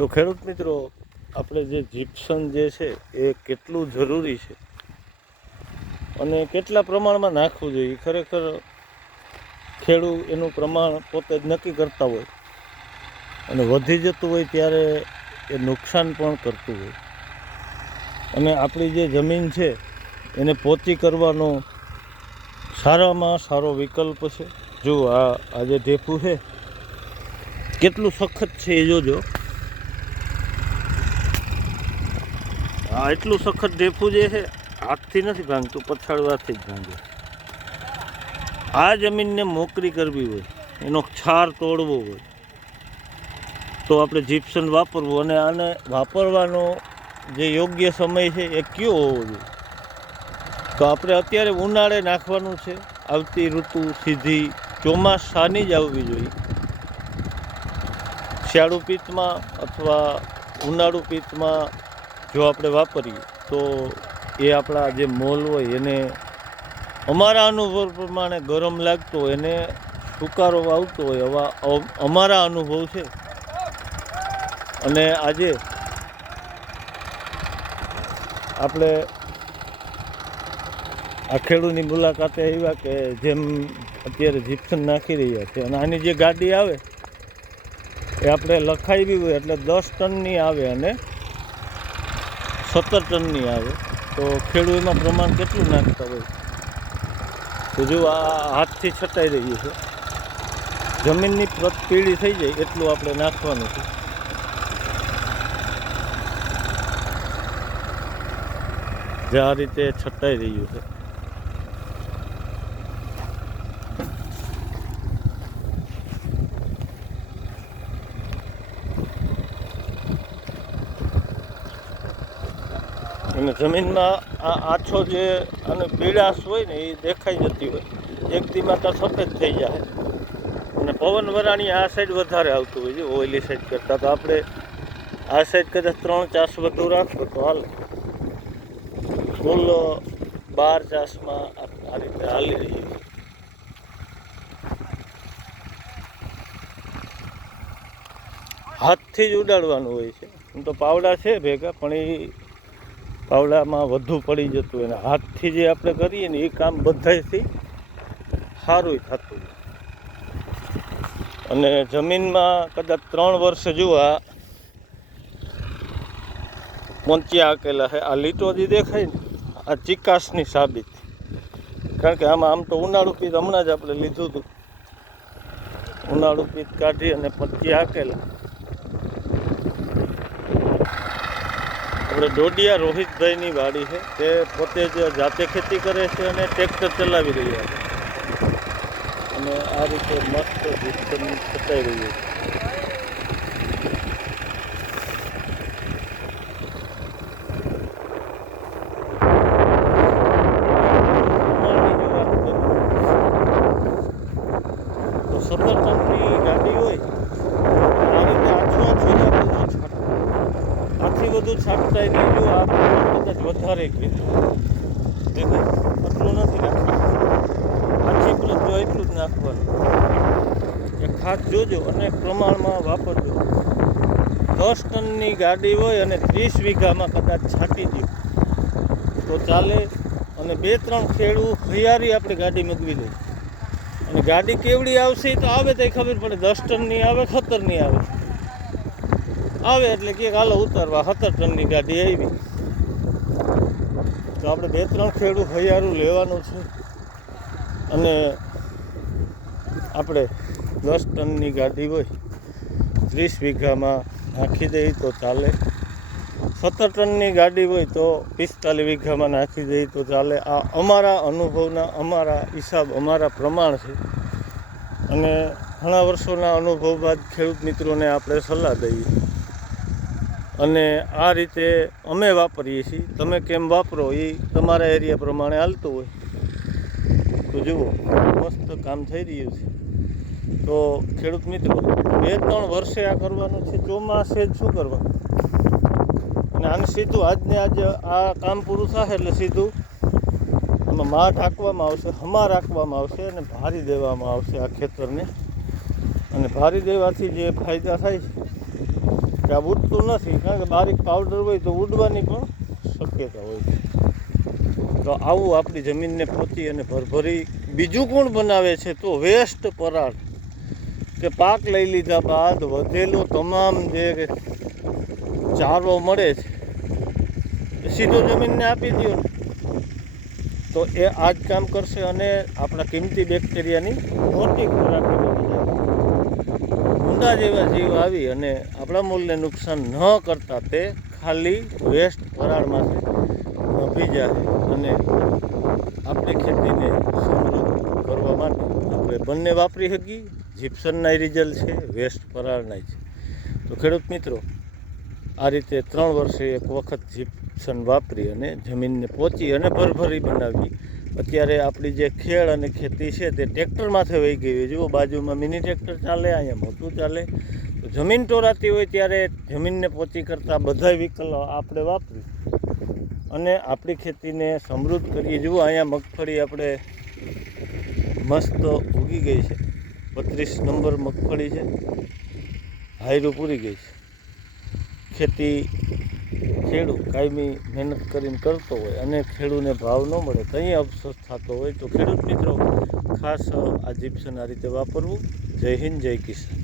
તો ખેડૂત મિત્રો, આપણે જે જીપ્સમ જે છે એ કેટલું જરૂરી છે અને કેટલા પ્રમાણમાં નાખવું જોઈએ, ખરેખર ખેડૂત એનું પ્રમાણ પોતે જ નક્કી કરતા હોય અને વધી જતું હોય ત્યારે એ નુકસાન પણ કરતું હોય. અને આપણી જે જમીન છે એને પોચી કરવાનો સારામાં સારો વિકલ્પ છે. જો આ જે ઢેફું છે કેટલું સખત છે એ જોજો. આ એટલું સખત ઢેફું જે છે હાથથી નથી ભાંગતું, પછાડવાથી જ ભાંગે. આ જમીનને મોકરી કરવી હોય, એનો છાર તોડવો હોય તો આપણે જીપ્સમ વાપરવું. અને આને વાપરવાનો જે યોગ્ય સમય છે એ કયો હોવો જોઈએ? તો આપણે અત્યારે ઉનાળે નાખવાનું છે. આવતી ઋતુ સીધી ચોમાસાની જ આવવી જોઈએ. શિયાળુ પિત્તમાં અથવા ઉનાળુ પિત્તમાં જો આપણે વાપરીએ તો એ આપણા જે મોલ હોય એને અમારા અનુભવ પ્રમાણે ગરમ લાગતો હોય, એને સુકારો આવતો હોય, એવા અમારા અનુભવ છે. અને આજે આપણે આ ખેડૂતની મુલાકાતે આવ્યા કે જેમ અત્યારે જીપ્સમ નાખી રહ્યા છે અને આની જે ગાડી આવે એ આપણે લખાવી હોય એટલે 10 ટનની આવે અને 17 ટનની આવે. તો ખેડૂત એમાં પ્રમાણ કેટલું નાખતા હોય? તો જો આ હાથથી છટાઈ રહ્યું છે, જમીનની પ્રત પીળી થઈ જાય એટલું આપણે નાખવાનું છે. જે આ રીતે છટાઈ રહ્યું છે. અને જમીનમાં આ આછો જે અને પીળાશ હોય ને એ દેખાઈ જતી હોય, એક દીમાં તો સફેદ થઈ જાય. અને પવન વરાણી આ સાઈડ વધારે આવતું હોય છે ઓઇલી સાઈડ કરતાં. તો આપણે આ સાઈડ કદાચ 3 ચાસ વધુ રાખો તો હાલે. ફૂલ 12 ચાસમાં આ રીતે હાલી રહી છે. હાથથી જ ઉડાડવાનું હોય છે. એમ તો પાવડા છે ભેગા, પણ એ પાવડામાં વધુ પડી જતું હોય. અને હાથથી જે આપણે કરીએ ને એ કામ બધાથી સારું થતું હોય. અને જમીનમાં કદાચ 3 વર્ષ જુઓ આ પહોંચ્યા આકેલા છે. આ લીટો જે દેખાય ને આ ચિકાસની સાબિત, કારણ કે આમ તો ઉનાળુ પિત્ત હમણાં જ આપણે લીધું હતું. ઉનાળુ પિત્ત કાઢી અને પંચી હાકેલા. આપણે ડોડિયા રોહિતભાઈની વાડી છે, તે પોતે જ જાતે ખેતી કરે છે અને ટ્રેક્ટર ચલાવી રહ્યા છે. અને આ રીતે મસ્ત જીપ્સમ છટાઈ રહ્યું છે. તો 17 ટનની ગાડી હોય આ રીતે આથી વધુ છાંટતા નહીં. જો આ કદાચ વધારે દેખાય આટલું નથી નાખવાનું. આછી પ્લસ જો એટલું જ નાખવાનું. એ ખાસ જોજો અને પ્રમાણમાં વાપરજો. 10 ટનની ગાડી હોય અને 30 વીઘામાં કદાચ છાંટી દો તો ચાલે. અને 2-3 ખેડૂ હૈયારી આપણે ગાડી મગવી દઈએ. અને ગાડી કેવડી આવશે તો આવે તો ખબર પડે. 10 ટનની આવે, 17ની આવે એટલે કે હાલો ઉતારવા 17 ટનની ગાડી આવી. તો આપણે 2-3 ખેડૂ હૈયારું લેવાનું છે. અને આપણે 10 ટનની ગાડી હોય 30 વીઘામાં નાખી દઈએ તો ચાલે. 17 ટનની ગાડી હોય તો 45 વીઘામાં નાખી દઈએ તો ચાલે. આ અમારા અનુભવના, અમારા હિસાબ, અમારા પ્રમાણ છે. અને ઘણા વર્ષોના અનુભવ બાદ ખેડૂત મિત્રોને આપણે સલાહ દઈએ. અને આ રીતે અમે વાપરીએ છીએ. તમે કેમ વાપરો એ તમારા એરિયા પ્રમાણે હાલતું હોય. તો જુઓ મસ્ત કામ થઈ રહ્યું છે. તો ખેડૂત મિત્રો, 2-3 વર્ષે આ કરવાનું છે. ચોમાસે જ શું કરવાનું. અને આને સીધું આજને આજ આ કામ પૂરું થાય એટલે સીધું આમાં માઠ હાંકવામાં આવશે, હમા રાખવામાં આવશે અને ભારી દેવામાં આવશે આ ખેતરને. અને ભારી દેવાથી જે ફાયદા થાય છે કે આ ઉડતું નથી, કારણ કે બારીક પાવડર હોય તો ઉડવાની પણ શક્યતા હોય છે. તો આવું આપણી જમીનને પોતી અને ભરભરી બીજું કોણ બનાવે છે? તો વેસ્ટ પરાળ, કે પાક લઈ લીધા બાદ વધેલો તમામ જે ચારો મળે છે એ સીધો જમીનને આપી દો ને, તો એ આ જ કામ કરશે અને આપણા કિંમતી બેક્ટેરિયાની મોટી ખોરાકની બની જાય. ઊંડા જેવા જીવ આવી અને આપણા મૂળને નુકસાન ન કરતા તે ખાલી વેસ્ટ પરાળમાંથી નભી જાય અને આપણી ખેતીને સમૃદ્ધ કરવા માટે આપણે બંને વાપરી શકીએ. જીપ્સનના રિઝલ્ટ છે, વેસ્ટ પરાળના છે. તો ખેડૂત મિત્રો, આ રીતે 3 વર્ષે એક વખત જીપ્સન વાપરી અને જમીનને પોચી અને ભરભરી બનાવી. અત્યારે આપણી જે ખેડ અને ખેતી છે તે ટ્રેક્ટર માથે વહી ગઈ હોય. જુઓ, બાજુમાં મિની ટ્રેક્ટર ચાલે, અહીંયા મોટું ચાલે. તો જમીન ટોરાતી હોય ત્યારે જમીનને પોચી કરતાં બધા વિકલ્પ આપણે વાપરી અને આપણી ખેતીને સમૃદ્ધ કરીએ. જુઓ, અહીંયા મગફળી આપણે મસ્ત ઉગી ગઈ છે. 32 નંબર મગફળી છે, હાયરું પૂરી ગઈ છે. ખેતી ખેડૂત કાયમી મહેનત કરીને કરતો હોય અને ખેડૂતને ભાવ ન મળે તો અહીં અફસોસ થતો હોય. તો ખેડૂત મિત્રો, ખાસ આ જીપ્સન આ રીતે વાપરવું. જય હિન્દ, જય કિસાન.